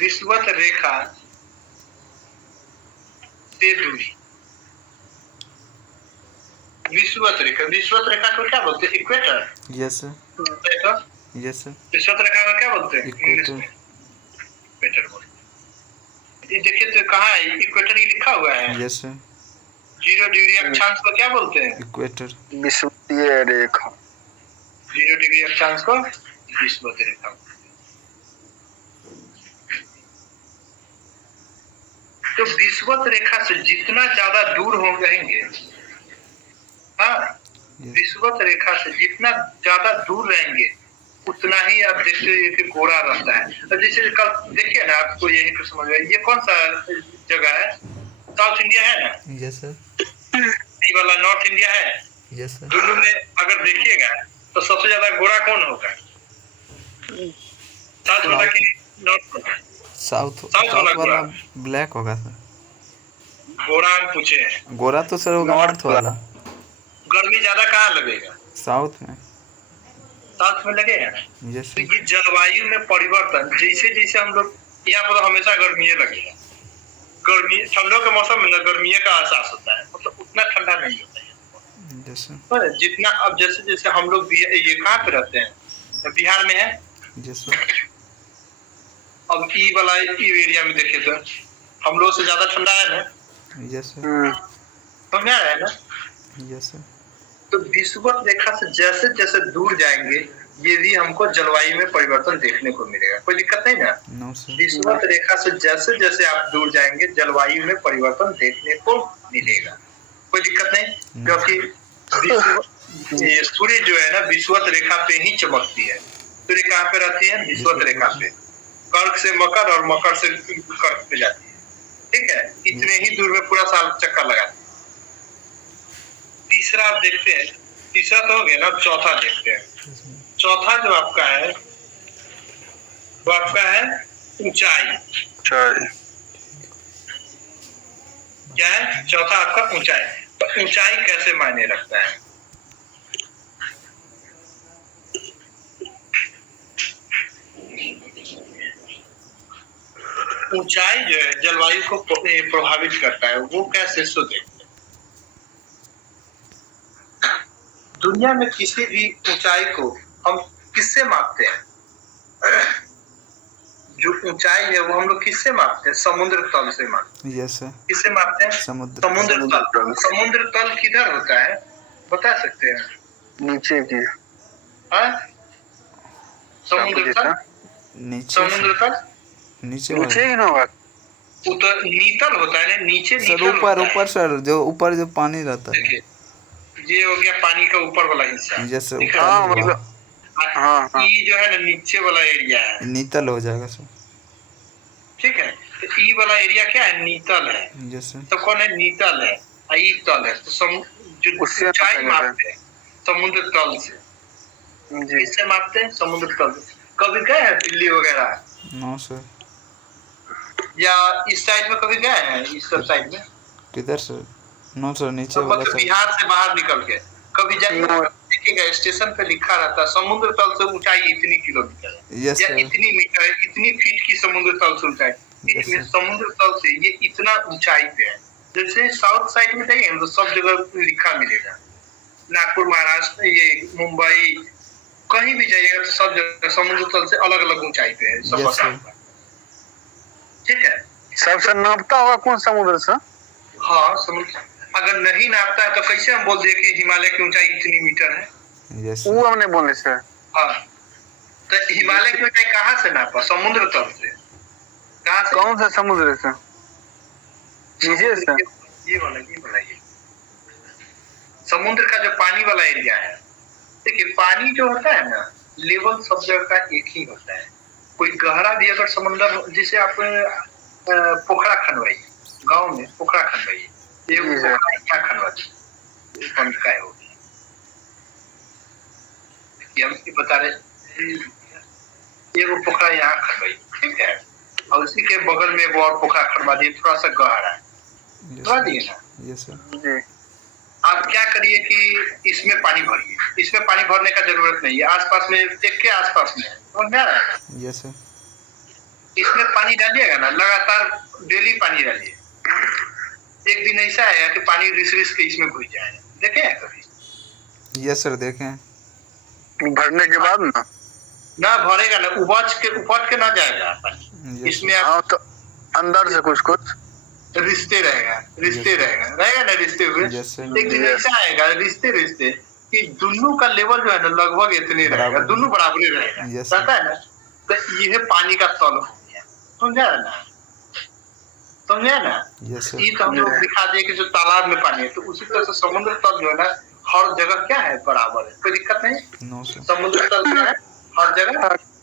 विषुवत रेखा से दूरी, विषुवत रेखा, विषुवत रेखा को क्या बोलते हैं, equator. Yes sir. Yes sir. विषुवत रेखा को क्या बोलते हैं इंग्लिश में, इक्वेटर बोलते हैं। ये देखिए तो कहाँ है इक्वेटर, ये लिखा हुआ है। Yes sir. 0 डिग्री अक्षांश को क्या बोलते हैं? इक्वेटर। विषुवतीय रेखा। 0 डिग्री अक्षांश को विषुवत रेखा। तो विषुवत रेखा से जितना ज्यादा दूर हो रहेंगे, हाँ, विषुवत रेखा से जितना ज्यादा दूर रहेंगे उतना ही आप देखते हैं कि गोरा रहता है। अब जैसे कल देखिए ना, आपको यही तो समझ में, ये कौन सा जगह है? साउथ इंडिया है ना? Yes sir. ये वाला नॉर्थ इंडिया है। Yes sir. दोनों में अगर देखिएगा तो सबसे ज्यादा गोरा कौन होगा? साउथ वाला कि नॉर्थ वाला? साउथ वाला ब्लैक होगा सर। गोरा हम पूछे हैं। गोरा तो सर होगा नॉर्थ वाला। गर्मी ज्यादा कहाँ लगेगा? साउथ में। साउथ में लगेगा ना? यस तो सर। ये जलवायु में परिवर्तन, जैसे जैसे हम लोग यहाँ पर हमेशा गर्मी लगेगा, गर्मी ठंडों के मौसम में ना गर्मी का एहसास होता है, मतलब उतना ठंडा नहीं होता है। Yes sir. पर जितना अब जैसे जैसे हम लोग ये कहाँ पे रहते हैं? बिहार में है। Yes sir. अब ई वाला एरिया में देखे तो हम लोग से ज्यादा ठंडा है ना? Yes sir. समझ आ रहा है ना? Yes sir. तो विषुवत रेखा से जैसे जैसे दूर जाएंगे ये भी हमको जलवायु में परिवर्तन देखने को मिलेगा। कोई दिक्कत नहीं ना? No sir. विषुवत रेखा से जैसे जैसे आप दूर जाएंगे जलवायु में परिवर्तन देखने को मिलेगा। कोई दिक्कत नहीं, क्योंकि ये सूर्य जो है ना विषुवत रेखा पे ही चमकती है। सूर्य कहाँ पे रहती है? विषुवत रेखा पे। कर्क से मकर और मकर से कर्क पे जाती है। ठीक है, इतने ही दूर में पूरा साल चक्कर लगाती है। तीसरा आप देखते हैं, तीसरा तो हो गया ना, चौथा देखते हैं। चौथा जो आपका है वो आपका है ऊंचाई। क्या है? चौथा आपका ऊंचाई। तो ऊंचाई कैसे मायने रखता है? ऊंचाई जो है जलवायु को प्रभावित करता है, वो कैसे सो देखते हैं? दुनिया में किसी भी ऊंचाई को हम किससे मापते हैं? जो ऊंचाई है वो हम लोग किससे मापते हैं? समुद्र तल से मापते हैं। Yes sir. किससे मापते हैं? समुद्र तल। समुद्र तल किधर होता है बता सकते हैं? नीचे की। हाँ, समुद्र तल नीचे नीचे ही ना होगा। उतर नीतल होता है ना, नीचे सर ऊपर सर, जो ऊपर जो पानी रहता है। ये हो गया पानी का ऊपर वाला हिस्सा। जैसे हाँ मतलब हाँ। ये जो है ना नीचे वाला एरिया है, नीतल हो जाएगा सर। ठीक है, तो ई वाला एरिया क्या है? नीतल है। जैसे तो कौन है? नीतल है, ई तल है। तो जो ऊंचाई मापते हैं समुद्र तल से। किससे मापते हैं? समुद्र तल से। कभी गए हैं दिल्ली वगैरह? No sir. या इस साइड में कभी गए हैं? इस सब साइड में किधर सर? नो सर, नीचे वाला मतलब बिहार से बाहर निकल के कभी जाइएगा, देखिएगा स्टेशन पे लिखा रहता है समुद्र तल से ऊंचाई इतनी किलोमीटर है या इतनी मीटर है, इतनी फीट की समुद्र तल से ऊंचाई। इसमें समुद्र तल से ये इतना ऊंचाई पे है। जैसे साउथ साइड में जाइए तो सब जगह लिखा मिलेगा। नागपुर, महाराष्ट्र, ये मुंबई, कहीं भी जाइएगा तो सब जगह समुद्र तल से अलग अलग ऊंचाई पे है सब बता। ठीक है, सबसे नापता होगा कौन समुद्र से? हाँ, समुद्र अगर नहीं नापता है तो कैसे हम बोल दिए कि हिमालय की ऊंचाई इतनी मीटर है? वो हमने बोले सर। हाँ, तो हिमालय की ऊंचाई कहाँ से नापा? समुद्र तल से। कहाँ से? कौन सा समुद्र से? नीचे से। ये वाला ये समुद्र का जो पानी वाला एरिया है। देखिए पानी जो होता है ना, लेवल सब जगह का एक ही होता है। कोई गहरा भी अगर समंदर, जैसे आप पोखरा खनवाइए, गाँव में पोखरा खनवाइए, क्या खनवाइए बंद का है होगी, हम बता रहे वो पोखरा यहाँ खनवाइए, ठीक है, और उसी के बगल में वो और पोखरा खनवा दिए, थोड़ा सा गहरा है, खनवा दिए ना। Yes sir. आप क्या करिए कि इसमें पानी भरिए, इसमें पानी भरने का जरूरत नहीं है, आसपास में एक के आसपास में समझ में आ रहा है? Yes sir. इसमें पानी डालिएगा ना, लगातार डेली पानी डालिए। एक दिन ऐसा आया कि पानी रिस के इसमें घुस जाए, देखे हैं कभी? यस सर, देखे। भरने के बाद ना भरेगा ना, उपज के ना जाएगा पानी इसमें। हाँ, तो अंदर से कुछ रिश्ते रहेगा ना रिश्ते हुए। Yes, sir. एक दिन ऐसा आएगा रिश्ते कि दोनों का लेवल जो है ना लगभग इतने रहेगा, बराबर। दोनों बराबरी रहेगा। Yes, sir. रहता है ना, तो ये पानी का तल हो गया, समझा ना? Yes, sir. ये तो हम लोग दिखा दिए कि जो तालाब में पानी है, तो उसी तरह से समुद्र तल जो है ना हर जगह क्या है, बराबर है, कोई दिक्कत नहीं। No, sir. समुद्र तल क्या है, हर जगह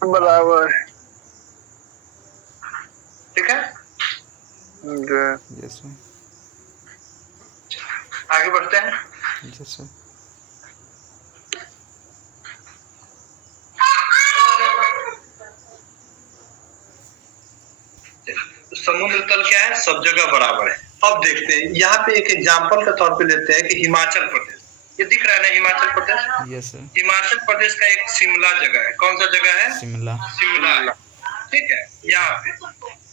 बराबर। ठीक है। Yes, sir. आगे बढ़ते हैं। Yes, sir. समुद्र तल क्या है, सब जगह बराबर है। अब देखते हैं, यहाँ पे एक एग्जांपल के तौर पे लेते हैं कि हिमाचल प्रदेश, ये दिख रहा है ना हिमाचल प्रदेश। Yes, sir. हिमाचल प्रदेश का एक शिमला जगह है, कौन सा जगह है, शिमला। शिमला, ठीक है, यहाँ पे।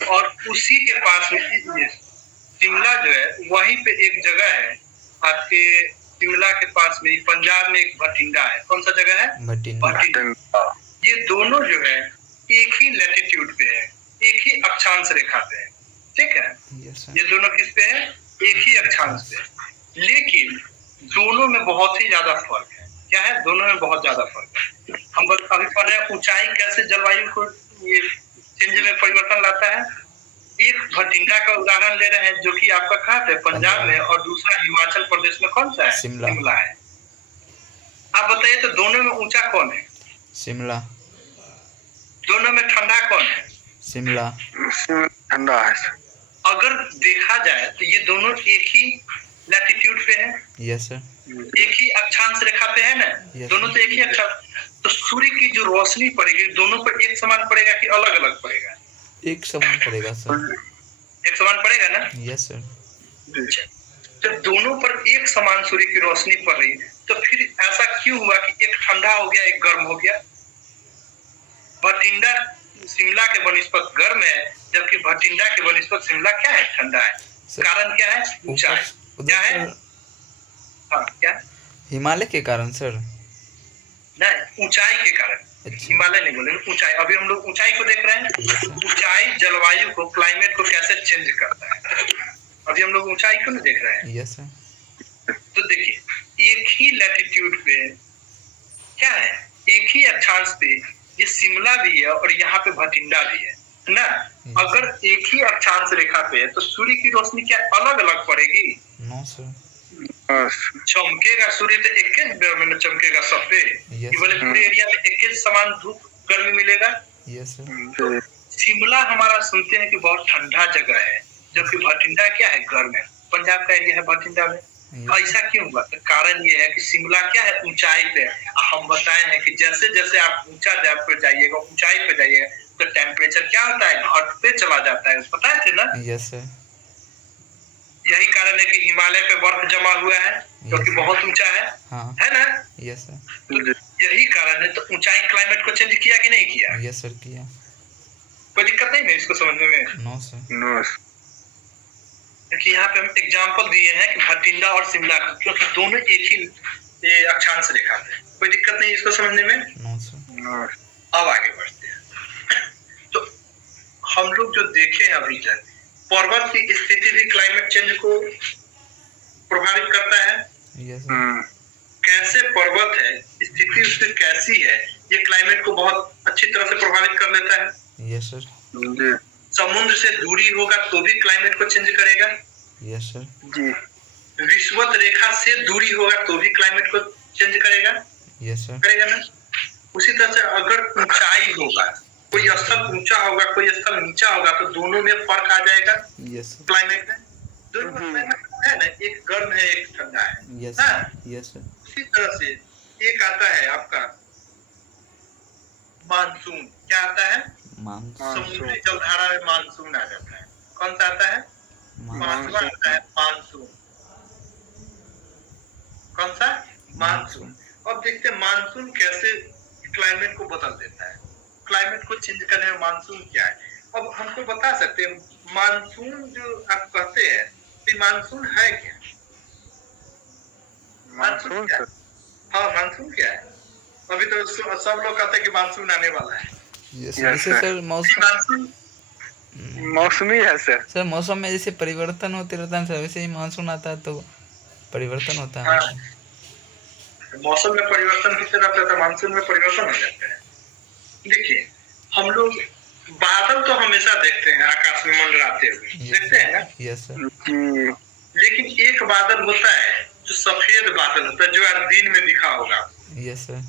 और उसी के पास में ये शिमला जो है, वहीं पे एक जगह है आपके शिमला के पास में, पंजाब में एक भटिंडा है, कौन सा जगह है, भटिंडा। ये दोनों जो है एक ही लैटिट्यूड पे है, एक ही अक्षांश रेखा पे है, ठीक है। Yes, sir. ये दोनों किस पे है, एक ही अक्षांश पे है। लेकिन दोनों में बहुत ही ज्यादा फर्क है। क्या है, दोनों में बहुत ज्यादा फर्क है। हम अभी पढ़ रहे हैं ऊंचाई कैसे जलवायु को ये चेंज में परिवर्तन लाता है। एक भटिंडा का उदाहरण ले रहे हैं जो कि आपका कहाँ पे, पंजाब में, और दूसरा हिमाचल प्रदेश में कौन सा है, शिमला है। आप बताइए तो दोनों में ऊंचा कौन है, शिमला। दोनों में ठंडा कौन है, शिमला। ठंडा है। अगर देखा जाए तो ये दोनों एक ही लैटिट्यूड पे है। Yes, sir. एक ही अक्षांश रेखा पे है ना। Yes, दोनों तो एक ही अक्षांश, तो सूर्य की जो रोशनी पड़ेगी दोनों पर एक समान पड़ेगा कि अलग अलग पड़ेगा, एक समान पड़ेगा सर। एक समान पड़ेगा ना। Yes, sir. जब दोनों पर एक समान सूर्य की रोशनी पड़ रही तो फिर ऐसा क्यों हुआ कि एक ठंडा हो गया, एक गर्म हो गया। भटिंडा शिमला के बनिस्पत गर्म है, जबकि भटिंडा के बनिस्पत शिमला क्या है, ठंडा है। कारण क्या है, ऊंचाई। क्या है, हाँ क्या, हिमालय के कारण सर। नहीं, ऊंचाई के कारण। अच्छा। हिमालय नहीं बोले, ऊंचाई। अभी हम लोग ऊंचाई को देख रहे हैं। ऊंचाई जलवायु को, क्लाइमेट को कैसे चेंज करता है। अभी हम लोग ऊंचाई को नहीं देख रहे हैं। Yes, sir. तो देखिए, एक ही लैटिट्यूड पे क्या है, एक ही अक्षांश पे ये शिमला भी है और यहाँ पे भटिंडा भी है ना। अगर एक ही अक्षांश रेखा पे है तो सूर्य की रोशनी क्या अलग अलग पड़ेगी, No, sir. चमकेगा सूर्य तो एक में चमकेगा सब पे। Yes, बोले पूरे एरिया में एक ही समान धूप गर्मी मिलेगा। Yes, sir. शिमला हमारा सुनते हैं कि बहुत ठंडा जगह है, जबकि भटिंडा क्या है, गर्म है। पंजाब का एरिया है भटिंडा में। ऐसा क्यों हुआ, तो कारण ये है कि शिमला क्या है, ऊंचाई पे है। हम बताए हैं कि जैसे जैसे आप ऊंचा पे जाइएगा, ऊंचाई पे जाइएगा, तो टेम्परेचर क्या होता है, घटते चला जाता है, पता है ना। Yes, sir. यही कारण है कि हिमालय पे बर्फ जमा हुआ है, क्योंकि बहुत ऊंचा है। हाँ। है ना। Yes, sir. तो यही कारण है। तो ऊंचाई क्लाइमेट को चेंज किया कि नहीं किया। Yes, sir. किया। कोई दिक्कत नहीं है इसको समझने में। No, sir. नो। क्योंकि यहाँ पे हम एग्जाम्पल दिए हैं कि भटिंडा और शिमला, क्योंकि दोनों एक ही अक्षांश रेखा पे। कोई दिक्कत नहीं इसको समझने में। No, sir. नो। अब आगे बढ़ते हैं। तो हम लोग जो देखे हैं अभी तक, पर्वत की स्थिति भी क्लाइमेट चेंज को प्रभावित करता है। Yes, sir. कैसे पर्वत है, स्थिति उसकी कैसी है, ये क्लाइमेट को बहुत अच्छी तरह से प्रभावित कर लेता है। Yes, sir. जी। समुद्र से दूरी होगा तो भी क्लाइमेट को चेंज करेगा। Yes, sir. जी। विषुवत रेखा से दूरी होगा तो भी क्लाइमेट को चेंज करेगा। Yes, sir. करेगा ना। उसी तरह से अगर ऊंचाई होगा, कोई स्थल ऊंचा होगा, कोई स्थल नीचा होगा, तो दोनों में फर्क आ जाएगा। Yes, sir. क्लाइमेट में दोनों क्लाइमेट है ना, एक गर्म है एक ठंडा है। Yes, हाँ? sir. Yes, sir. उसी तरह से एक आता है आपका मानसून। क्या आता है, मानसून। समुद्री जलधारा में मानसून आ जाता है। कौन सा आता है, पांचवा आता है मानसून। कौन सा, मानसून। अब देखते हैं मानसून कैसे क्लाइमेट को बदल देता है। क्लाइमेट को चेंज करने में मानसून क्या है। अब हमको बता सकते हैं मानसून जो आप कहते हैं, तो मानसून है क्या, मानसून क्या है? हाँ, मानसून क्या है। अभी तो सब लोग कहते हैं कि मानसून आने वाला है। Yes, sir. इसे सर मौसम। मानसून मौसमी है सर। सर मौसम में जैसे परिवर्तन होते रहता है सर, वैसे ही मानसून आता है तो परिवर्तन होता है। हाँ, मौसम में परिवर्तन कितने रहता है, मानसून में परिवर्तन हो जाता है। देखिए हम लोग बादल तो हमेशा देखते हैं आकाश में मंडराते हुए, देखते हैं ना। Yes sir. जी लेकिन एक बादल होता है जो सफेद बादल होता है, जो आज दिन में दिखा होगा, यस सर।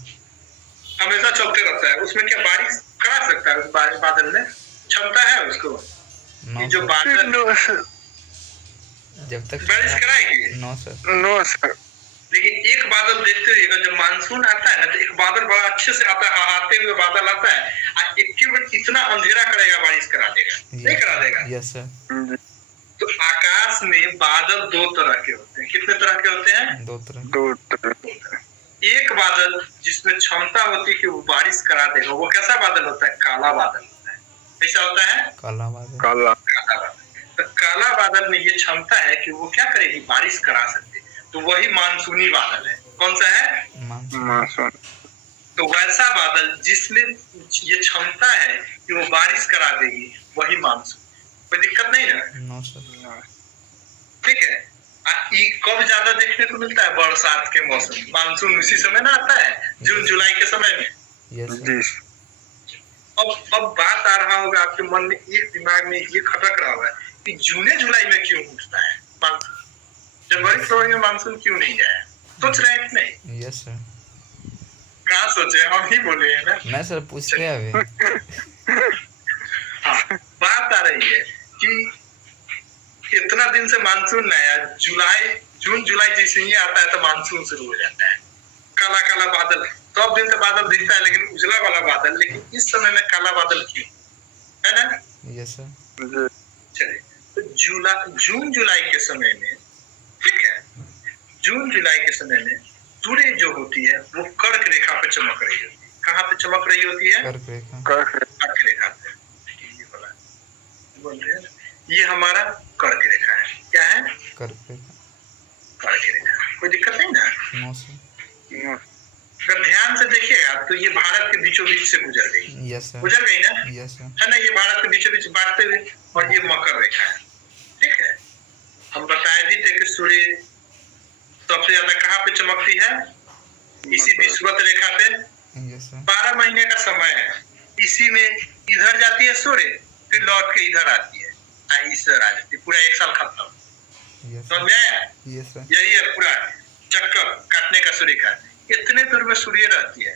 हमेशा चलते रहता है। उसमें क्या बारिश करा सकता है? उस बादल में क्षमता है उसको नो कि जो सर। बादल नो सर। जब तक बारिश कराएगी। No sir. No sir. लेकिन एक बादल देखते रहिएगा, जब मानसून आता है ना तो एक बादल बड़ा अच्छे से आता है, हहाते हुए बादल आता है और एक बार इतना अंधेरा करेगा, बारिश करा देगा, नहीं करा देगा। Yes sir. तो आकाश में बादल दो तरह के होते हैं। कितने तरह के होते हैं? दो तरह। दो तरह। एक बादल जिसमें क्षमता होती है कि वो बारिश करा देगा, वो कैसा बादल होता है? काला बादल होता है। कैसा होता है? काला बादल। काला। काला बादल। तो काला बादल में ये क्षमता है कि वो क्या करेगी? बारिश करा सकती है। तो वही मानसूनी बादल है। कौन सा है? मानसून। तो वैसा बादल जिसमें ये क्षमता है कि वो बारिश करा देगी, वही मानसून। कोई दिक्कत नहीं ना? No sir. ठीक है। ये कब ज्यादा देखने को मिलता है? बरसात के मौसम। मानसून उसी समय ना आता है, जून जुलाई के समय में। यस जी। अब बात आ रहा होगा आपके मन में, एक दिमाग में ये खटक रहा होगा कि जून जुलाई में क्यों उठता है मानसून, जनवरी फरवरी में मानसून क्यों नहीं आया? सोच रहे हैं कि नहीं? Yes sir. कहाँ सोचे, हम ही बोले हैं ना। मैं सर पूछ रहे अभी। हाँ, बात आ रही है कि इतना दिन से मानसून नहीं आया, जून जुलाई जैसे ही आता है तो मानसून शुरू हो जाता है। काला काला बादल, सब दिन तो बादल दिखता है लेकिन उजला वाला बादल, लेकिन इस समय में काला बादल क्यों है ना? Yes sir. चलिए, तो जून जुलाई के समय में, ठीक है, जून जुलाई के समय में सूर्य जो होती है वो कर्क रेखा पे चमक रही होती है। कहाँ पे चमक रही होती है? कर्क रेखा। कर्क रेखा पे। ये वाला बोल रहे हैं, ये हमारा कर्क रेखा है। क्या है? कर्क रेखा। कर्क रेखा। कोई दिक्कत नहीं ना? No sir. अगर ध्यान से देखिएगा तो ये भारत के बीचों बीच से गुजर गई। Yes sir. गुजर गई ना? Yes sir. है ना? ये भारत के बीचों बीच बांटते हुए, और ये मकर रेखा है। ठीक है, हम बताए भी थे कि सूर्य सबसे ज्यादा कहाँ पे चमकती है? इसी विषुवत रेखा पे। Yes sir. 12 महीने का समय है, इसी में इधर जाती है सूर्य, फिर लौट के इधर आती है, इधर आ जाती है, पूरा एक साल खत्म। समझ में आया? Yes sir. यही है पूरा चक्कर काटने का सूर्य का। इतने दूर में सूर्य रहती है,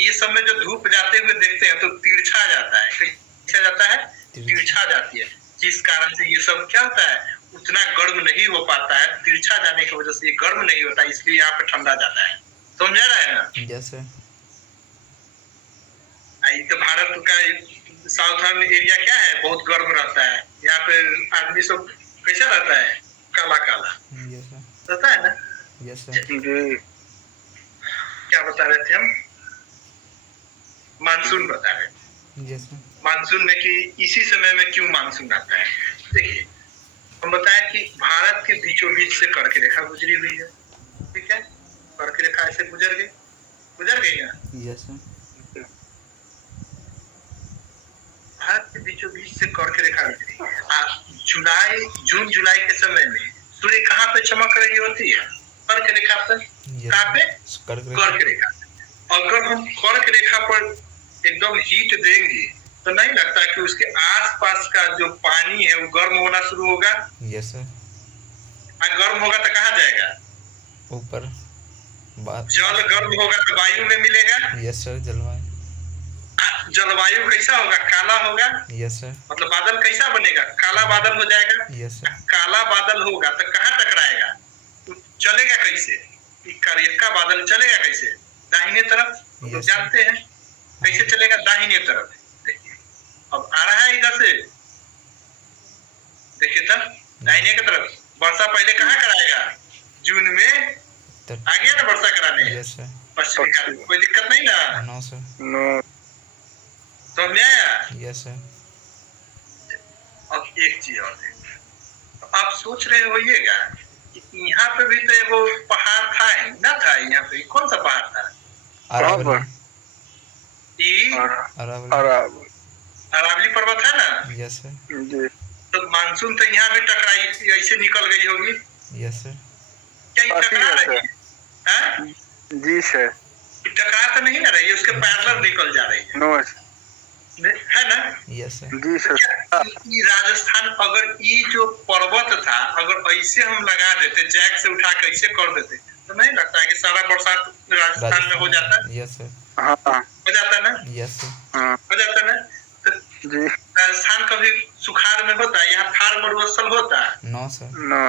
ये सब में जो धूप जाते हुए देखते हैं तो तिरछा जाता है। कैसा जाता है? तिरछा जाती है, जिस कारण से ये सब क्या होता है, उतना गर्म नहीं हो पाता है। तिरछा जाने की वजह से ये गर्म नहीं होता, इसलिए यहाँ पे ठंडा जाता है। समझ रहा है ना? Yes sir. तो भारत का साउथर्न एरिया क्या है, बहुत गर्म रहता है। यहाँ पे आदमी सब कैसा रहता है? काला काला यस सर। रहता है ना? Yes sir. जी। क्या बता रहे थे हम? मानसून बता रहे थे। Yes sir. मानसून में कि इसी समय में क्यों मानसून आता है। देखिए, हम बताएं कि भारत के बीचों बीच से कर्क रेखा गुजरी हुई है। ठीक है, कर्क रेखा ऐसे गुजर गई ना? Yes sir. भारत के बीचों बीच से कर्क रेखा गुजरी। जून जुलाई के समय में सूर्य कहाँ पे चमक रही होती है? कर्क रेखा पे। कहाँ पे? कर्क रेखा। अगर हम कर्क रेखा पर एकदम हीट देंगे तो नहीं लगता कि उसके आसपास का जो पानी है वो गर्म होना शुरू होगा? Yes sir. गर्म होगा तो कहाँ जाएगा? ऊपर। जल गर्म होगा तो वायु में मिलेगा। Yes sir. जलवायु। जलवायु कैसा होगा? काला होगा। Yes sir. मतलब बादल कैसा बनेगा? काला बादल हो जाएगा। Yes sir. काला बादल होगा तो कहाँ टकराएगा? चलेगा कैसे? का बादल चलेगा कैसे? दाहिने तरफ। तो जानते हैं कैसे चलेगा? दाहिने तरफ। देखिए, अब आ रहा है इधर से, देखिए तब दाहिने की तरफ। वर्षा पहले कहाँ कराएगा? जून में आ गया ना वर्षा कराने। Yes sir. पश्चिमी घाट में। कोई दिक्कत नहीं ना? No sir. नो। समझ में आया? Yes sir. अब एक चीज और है, आप सोच रहे होइएगा कि यहाँ पे भी तो एगो पहाड़ था ना? था यहाँ पे कौन सा पहाड़ था? अरावली। अरावली। अरावली पर्वत है ना, यस सर। जी तो मानसून तो यहाँ भी टकराई ऐसे निकल गई होगी, यस सर। क्या ये काफी टकरा है रही सर। है? जी सर। ये टकरा तो नहीं ना रही है, उसके पैरेलल निकल जा रही नो है ना? Yes sir. जी सर। क्या ये राजस्थान, अगर ये जो पर्वत था अगर ऐसे हम लगा देते, जैक से उठा के ऐसे कर देते, तो नहीं लगता है कि सारा बरसात राजस्थान में हो जाता? Yes sir. हाँ हो जाता ना? Yes sir. हाँ हो जाता ना? तो जी राजस्थान कभी सुखाड़ में होता है? यहाँ थार मरुस्थल होता है? No sir. नो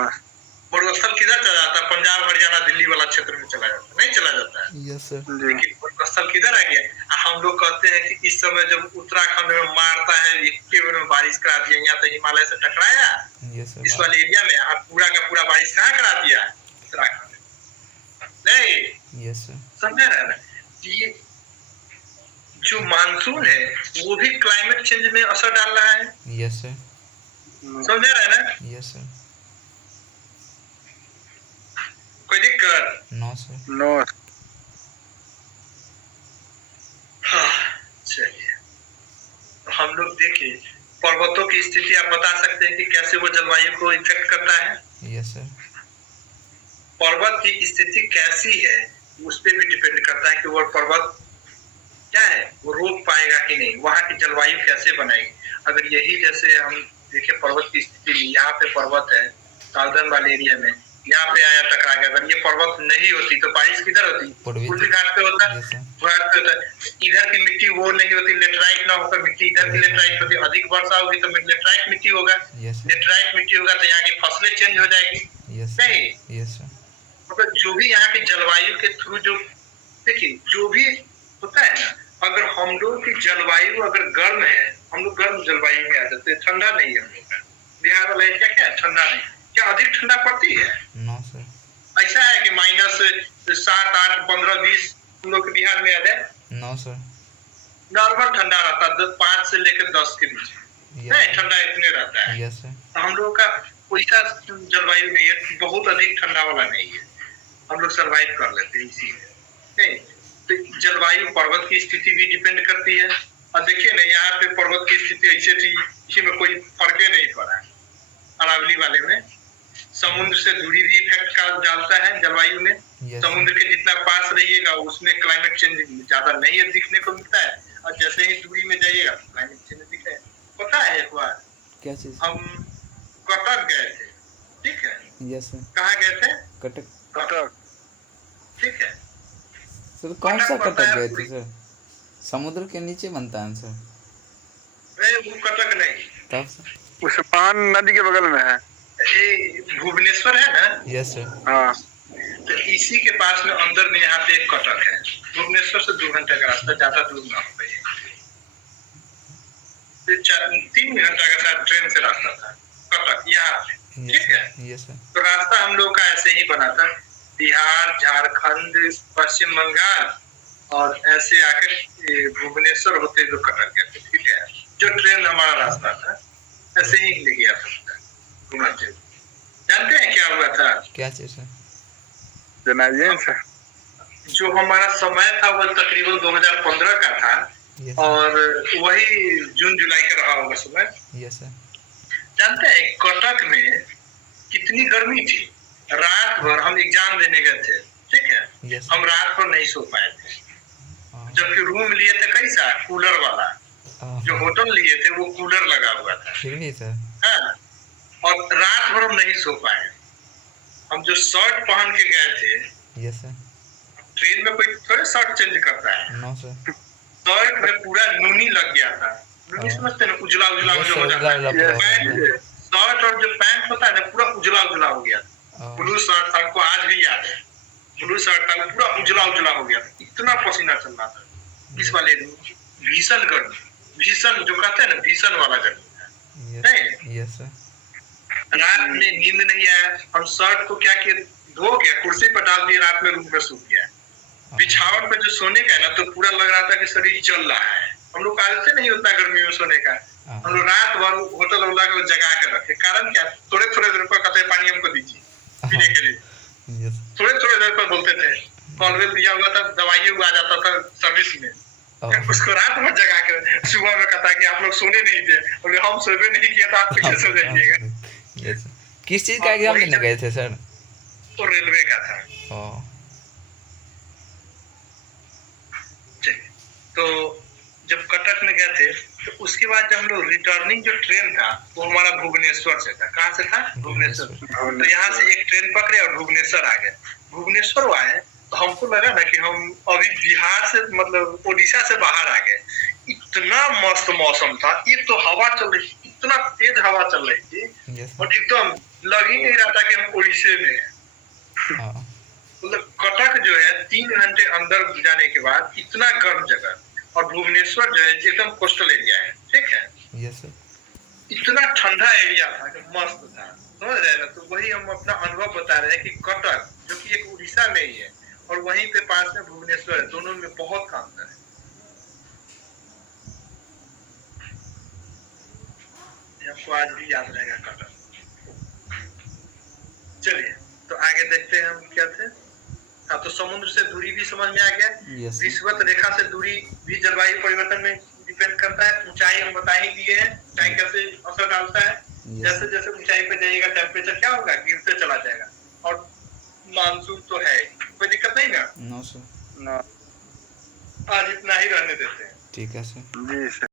मरुस्थल किधर चला जाता है? पंजाब हरियाणा दिल्ली वाला क्षेत्र में चला जाता है, नहीं चला जाता है। Yes sir. जी लेकिन मरुस्थल किधर आ गया? हम लोग कहते हैं कि इस समय जब उत्तराखंड में मारता है, इक्के में बारिश करा दिया, यहाँ तो हिमालय से टकराया यस इस सर। वाले एरिया में, आप पूरा का पूरा बारिश कहाँ करा दिया? उत्तराखंड में। नहीं यस सर। समझ रहे हैं ना? ये जो मानसून है वो भी क्लाइमेट चेंज में असर डाल रहा है, यस सर। समझ रहे हैं ना? Yes sir. कोई दिक्कत? No sir. नो हाँ, चलिए हम लोग देखिए पर्वतों की स्थिति आप बता सकते हैं कि कैसे वो जलवायु को इफेक्ट करता है? Yes sir. पर्वत की स्थिति कैसी है उस पर भी डिपेंड करता है कि वो पर्वत क्या है, वो रोक पाएगा कि नहीं, वहाँ की जलवायु कैसे बनेगी। अगर यही जैसे हम देखें पर्वत की स्थिति में, यहाँ पे पर्वत है साउदर्न वाले एरिया में, यहाँ पे आया टकरा गया, अगर ये पर्वत नहीं होती तो बारिश किधर होती? पूर्वी घाट पे होता है, यस सर। घाट पे होता है। इधर की मिट्टी वो नहीं होती, लेटराइट ना होकर मिट्टी इधर की लेटराइट होती, अधिक वर्षा होगी तो लेटराइट मिट्टी होगा, यस सर। लेटराइट मिट्टी होगा तो यहाँ की फसलें चेंज हो जाएगी। यस नहीं, यस सर। मतलब जो भी यहाँ की जलवायु के थ्रू जो देखिए जो भी होता है ना, अगर हम लोग की जलवायु अगर गर्म है, हम लोग गर्म जलवायु में आ जाते हैं, ठंडा नहीं है हम लोग का। बिहार वाला एरिया क्या है, ठंडा नहीं, क्या अधिक ठंडा पड़ती है? No sir. ऐसा है कि -7, 8, 15, 20 हम लोग के बिहार में आ जाए? No sir. नॉर्मल ठंडा रहता है 5 से लेकर 10 के बीच, नहीं ठंडा इतने रहता है। Yes sir. हम लोग का वैसा जलवायु नहीं है, बहुत अधिक ठंडा वाला नहीं है, हम लोग सरवाइव कर लेते हैं इसीलिए। नहीं तो जलवायु पर्वत की स्थिति भी डिपेंड करती है। और देखिए ना यहाँ पे पर्वत की स्थिति ऐसे थी, इसी में कोई फर्क नहीं पड़ा। अरावली वाले में समुद्र से दूरी भी इफेक्ट डालता है जलवायु में। समुद्र के जितना पास रहिएगा उसमें क्लाइमेट चेंज ज्यादा नहीं है दिखने को मिलता है, और जैसे ही दूरी में जाइएगा क्लाइमेट चेंज दिखता है। पता है एक बार क्या चीज? हम कटक गए थे, ठीक है? Yes sir. कहाँ गए थे? कटक। कटक ठीक है। सर कौन सा कटक कटक गए थे सर? समुद्र के नीचे बनता है सर। वो कटक नहीं, तब सर उस महान नदी के बगल में है। ये भुवनेश्वर है ना? Yes sir. हाँ तो इसी के पास में अंदर में यहाँ पे एक कटक है। भुवनेश्वर से 2 घंटे का रास्ता, ज्यादा दूर ना हो पाए, 3 घंटा का शायद ट्रेन से रास्ता था कटक यहाँ से, ठीक है? Yes sir. तो रास्ता हम लोग का ऐसे ही बना था, बिहार, झारखंड, पश्चिम बंगाल और ऐसे आकर भुवनेश्वर होते हुए कटक गए थे, ठीक है? जो ट्रेन हमारा रास्ता था ऐसे ही ले गया था घुमाते हुए। जानते हैं क्या हुआ था? क्या चीज सर? जनाइए सर। जो हमारा समय था वो तकरीबन 2015 का था, यस और वही जून जुलाई का रहा होगा समय। Yes sir. जानते हैं कटक में कितनी गर्मी थी? रात भर हम एग्जाम देने गए थे, ठीक है? यस हम रात भर नहीं सो पाए थे, जबकि रूम लिए थे कैसा, कूलर वाला। जो होटल लिए थे वो कूलर लगा हुआ था, फिर भी सर। हाँ? और रात भर हम नहीं सो पाए। हम जो शर्ट पहन के गए थे, यस सर। ट्रेन में कोई थोड़े शर्ट चेंज करता है, नो सर। शर्ट में पूरा नूनी लग गया था। नूनी समझते हैं ना, उजला उजला जो हो जाता है, शर्ट और जो पैंट होता है ना पूरा उजला उजला हो गया। ब्लू शर्ट था, हमको आज भी याद है, ब्लू शर्ट था पूरा उजला उजला हो गया, इतना पसीना चल रहा था। इस वाले भीषण गर्मी, भीषण जो कहते हैं ना भीषण वाला गर्मी नहीं। Yes sir. रात में नींद नहीं आया, हम शर्ट को क्या किए, धो के कुर्सी पर डाल दिए, रात में रूम में सूख गया। बिछावन पे जो सोने का है ना तो पूरा लग रहा था कि शरीर जल रहा है। हम लोग आदत नहीं होता गर्मी में सोने का, हम लोग रात भर होटल वाला को जगा के रखे। कारण क्या, थोड़े थोड़े देर पर कहते पानी हमको दीजिए पीने के लिए, थोड़े थोड़े देर पर बोलते थे। कॉलवेल दिया हुआ था, दवाई आ जाता था सर्विस में, ओह, उसको रात भर जगा कर सुबह में कहता कि आप लोग सोने नहीं दिए, बोले हम सोए नहीं किए तो आप कैसे सो जाइएगा। यस। किस चीज़ का एग्जाम देने गए थे सर? तो रेलवे का था। ओह, चलिए, तो जब कटक में गए थे तो उसके बाद जब हम लोग रिटर्निंग जो ट्रेन था वो हमारा भुवनेश्वर से था। कहाँ से था? भुवनेश्वर। तो यहाँ से एक ट्रेन पकड़े और भुवनेश्वर आ गए। भुवनेश्वर आए तो हमको लगा ना कि हम अभी बिहार से मतलब उड़ीसा से बाहर आ गए। इतना मस्त मौसम था, एक तो हवा चल रही थी, इतना तेज हवा चल रही थी यस और एकदम लग ही नहीं रहा था कि हम उड़ीसे में हैं। हाँ मतलब कटक जो है 3 घंटे अंदर जाने के बाद इतना गर्म जगह, और भुवनेश्वर जो है एकदम कोस्टल एरिया है, ठीक है, यस सर। इतना ठंडा एरिया था कि मस्त था, समझ रहे हैं ना। तो वही हम अपना अनुभव बता रहे हैं कि कटक जो कि एक उड़ीसा में ही है और वहीं पे पास में भुवनेश्वर है, दोनों में बहुत का अंतर है। हमको आज भी याद रहेगा कटक। चलिए, तो आगे देखते हैं हम क्या थे। हाँ, तो समुद्र से दूरी भी समझ में आ गया। यस विषुवत रेखा से दूरी भी जलवायु परिवर्तन में डिपेंड करता है। ऊंचाई हम बता ही दिए हैं, ऊंचाई कैसे असर डालता है। जैसे जैसे ऊंचाई पे जाइएगा टेम्परेचर क्या होगा, गिरते चला जाएगा। और मानसून तो है, कोई दिक्कत नहीं ना। No sir. ना आज इतना ही रहने देते हैं। ठीक है सर। जी सर।